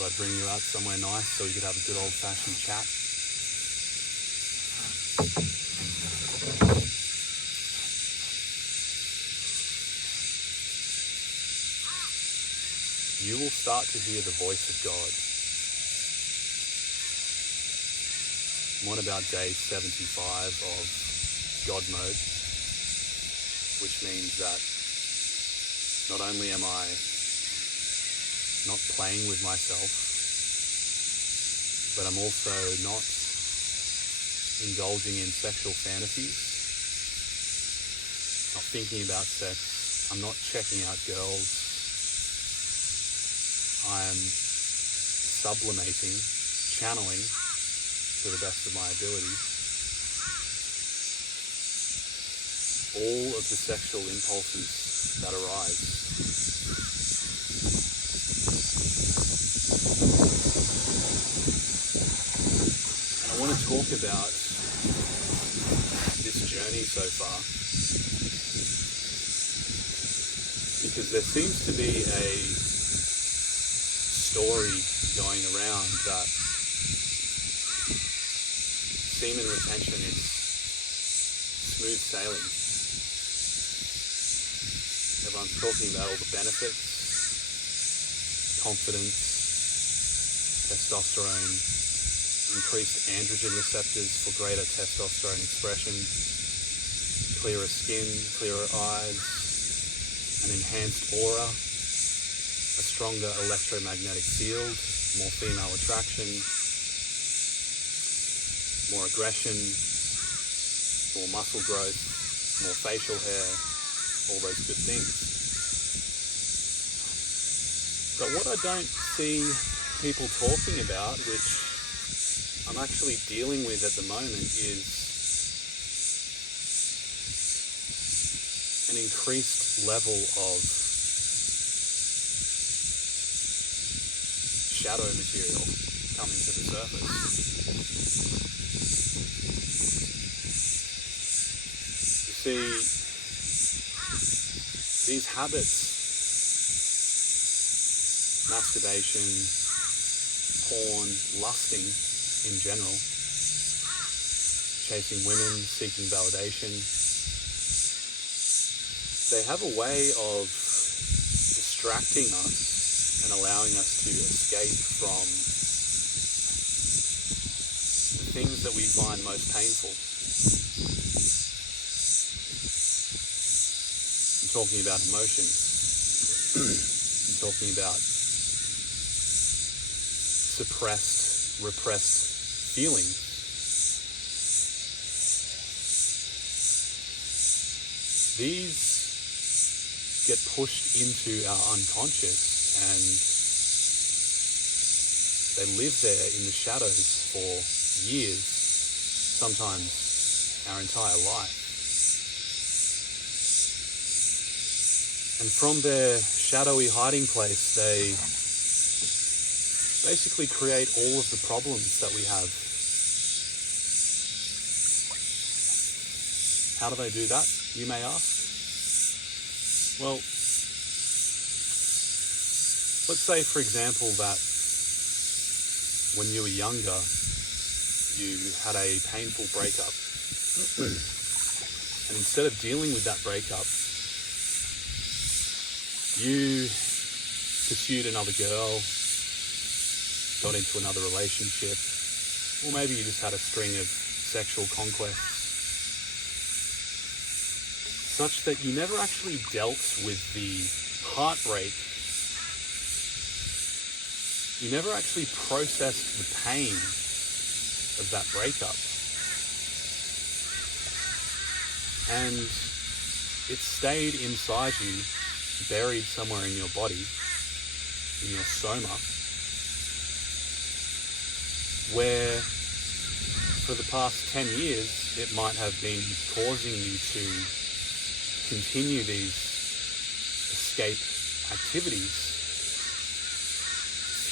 thought I'd bring you out somewhere nice so we could have a good old-fashioned chat. You will start to hear the voice of God. I'm on about day 75 of God mode, which means that not only am I not playing with myself, but I'm also not indulging in sexual fantasies, not thinking about sex, I'm not checking out girls. I'm sublimating, channeling to the best of my abilities all of the sexual impulses that arise. I want to talk about this journey so far because there seems to be a story going around that semen retention is smooth sailing. Everyone's talking about all the benefits, confidence, testosterone, increased androgen receptors for greater testosterone expression, clearer skin, clearer eyes, an enhanced aura, a stronger electromagnetic field, more female attraction, more aggression, more muscle growth, more facial hair, all those good things. But what I don't see people talking about, which I'm actually dealing with at the moment, is an increased level of shadow material coming to the surface. You see, these habits, masturbation, porn, lusting in general, chasing women, seeking validation, they have a way of distracting us and allowing us to escape from the things that we find most painful. I'm talking about emotions. I'm talking about suppressed, repressed feelings. These get pushed into our unconscious and they live there in the shadows for years, sometimes our entire life. And from their shadowy hiding place, they basically create all of the problems that we have. How do they do that, you may ask? Well, let's say, for example, that when you were younger, you had a painful breakup. And instead of dealing with that breakup, you pursued another girl, got into another relationship, or maybe you just had a string of sexual conquests, such that you never actually dealt with the heartbreak. You never actually processed the pain of that breakup. And it stayed inside you, buried somewhere in your body, in your soma, where for the past 10 years it might have been causing you to continue these escape activities,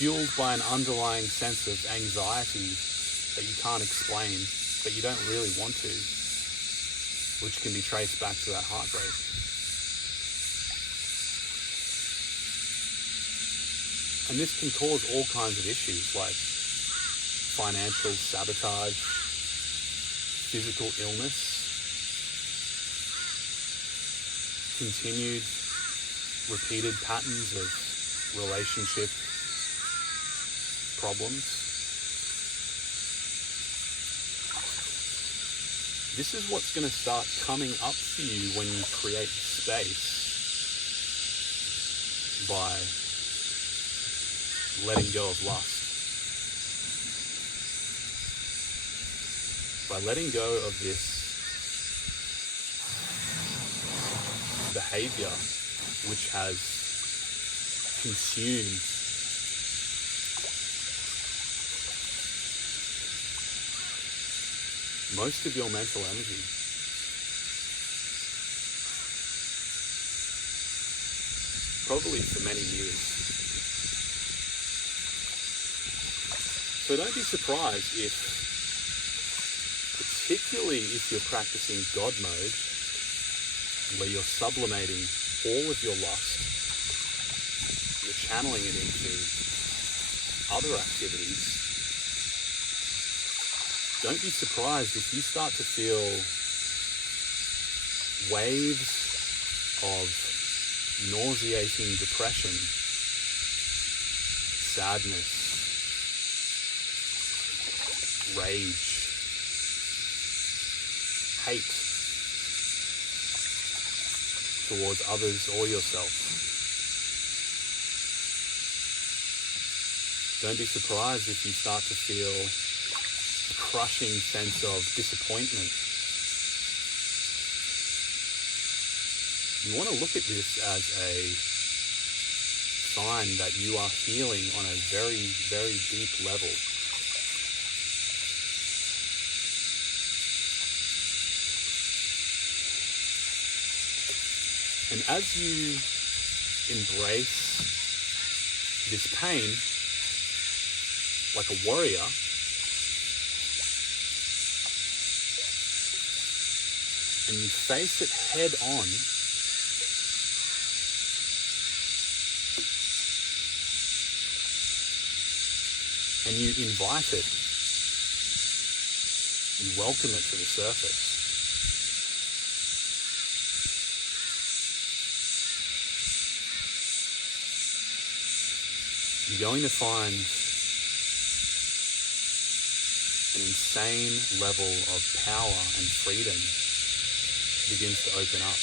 fueled by an underlying sense of anxiety that you can't explain, but you don't really want to, which can be traced back to that heartbreak. And this can cause all kinds of issues like financial sabotage, physical illness, continued repeated patterns of relationship problems. This is what's going to start coming up for you when you create space by letting go of lust. By letting go of this behavior which has consumed most of your mental energy. Probably for many years. So don't be surprised if, particularly if you're practicing God mode, where you're sublimating all of your lust, you're channeling it into other activities. Don't be surprised if you start to feel waves of nauseating depression, sadness, rage, hate towards others or yourself. Don't be surprised if you start to feel a crushing sense of disappointment. You want to look at this as a sign that you are healing on a very, very deep level. And as you embrace this pain like a warrior, and you face it head on, and you invite it, you welcome it to the surface. You're going to find an insane level of power and freedom begins to open up.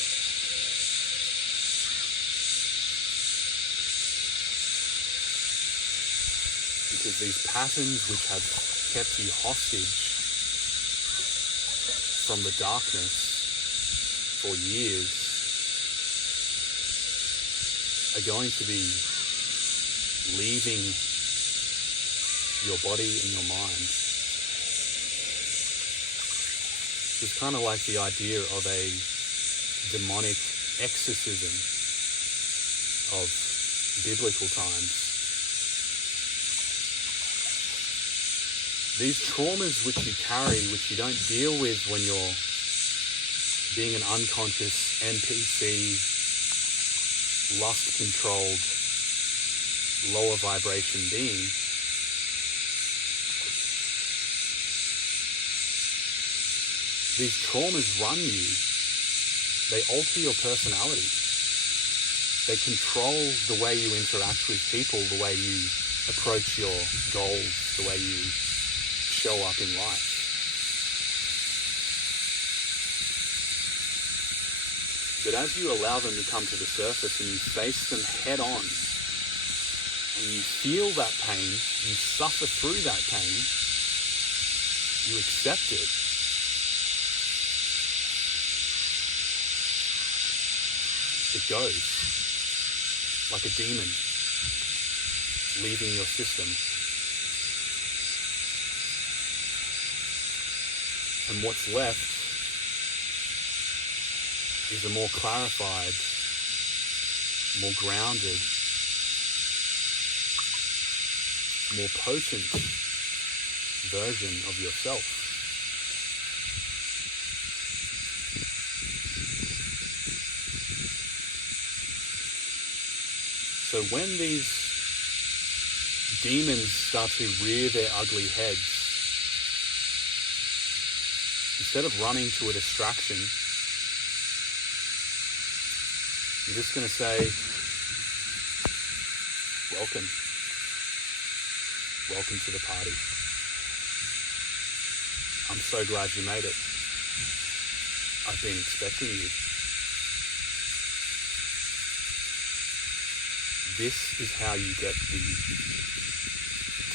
Because these patterns which have kept you hostage from the darkness for years are going to be leaving your body and your mind. It's kind of like the idea of a demonic exorcism of biblical times. These traumas which you carry, which you don't deal with when you're being an unconscious NPC, lust-controlled, lower vibration being, these traumas run you. They alter your personality. They control the way you interact with people, the way you approach your goals, the way you show up in life. But as you allow them to come to the surface and you face them head on, and you feel that pain, you suffer through that pain, you accept it, it goes like a demon leaving your system. And what's left is a more clarified, more grounded, more potent version of yourself. So when these demons start to rear their ugly heads, instead of running to a distraction, you're just going to say, welcome. Welcome to the party. I'm so glad you made it. I've been expecting you. This is how you get the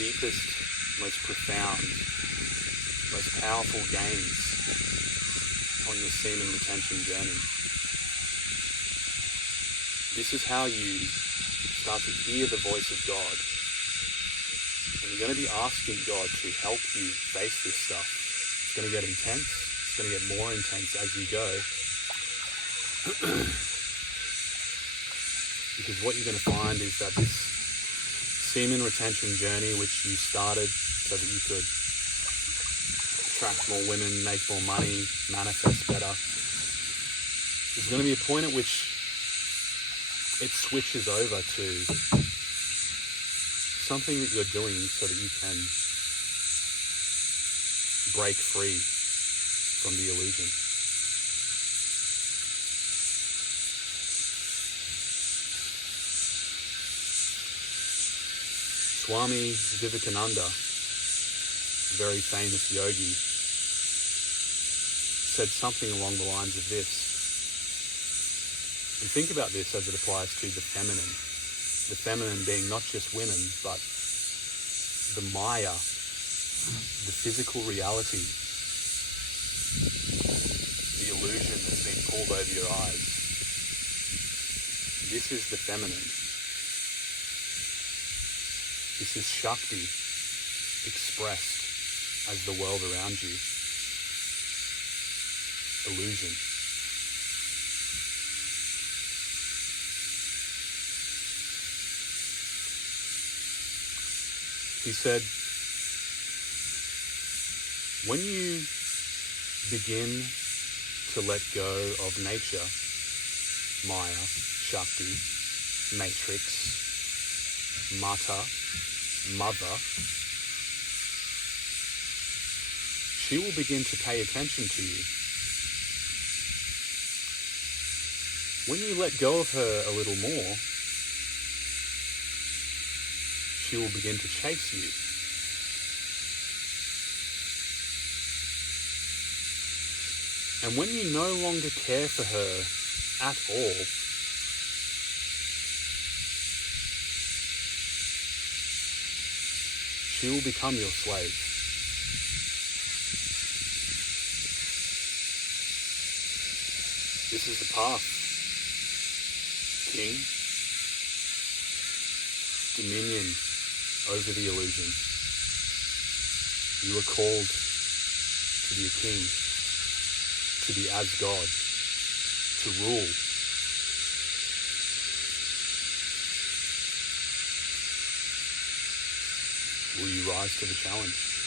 deepest, most profound, most powerful gains on your semen retention journey. This is how you start to hear the voice of God. And you're going to be asking God to help you face this stuff. It's going to get intense. It's going to get more intense as you go. Because what you're going to find is that this semen retention journey, which you started so that you could attract more women, make more money, manifest better, there's going to be a point at which it switches over to something that you're doing so that you can break free from the illusion. Swami Vivekananda, a very famous yogi, said something along the lines of this. And think about this as it applies to the feminine. The feminine being not just women, but the Maya, the physical reality, the illusion that's been pulled over your eyes. This is the feminine. This is Shakti expressed as the world around you. Illusion. He said, when you begin to let go of nature, Maya, Shakti, matrix, Mata, mother, she will begin to pay attention to you. When you let go of her a little more, she will begin to chase you. And when you no longer care for her at all, she will become your slave. This is the path, King. Dominion over the illusion. You are called to be a king, to be as God, to rule. Will you rise to the challenge?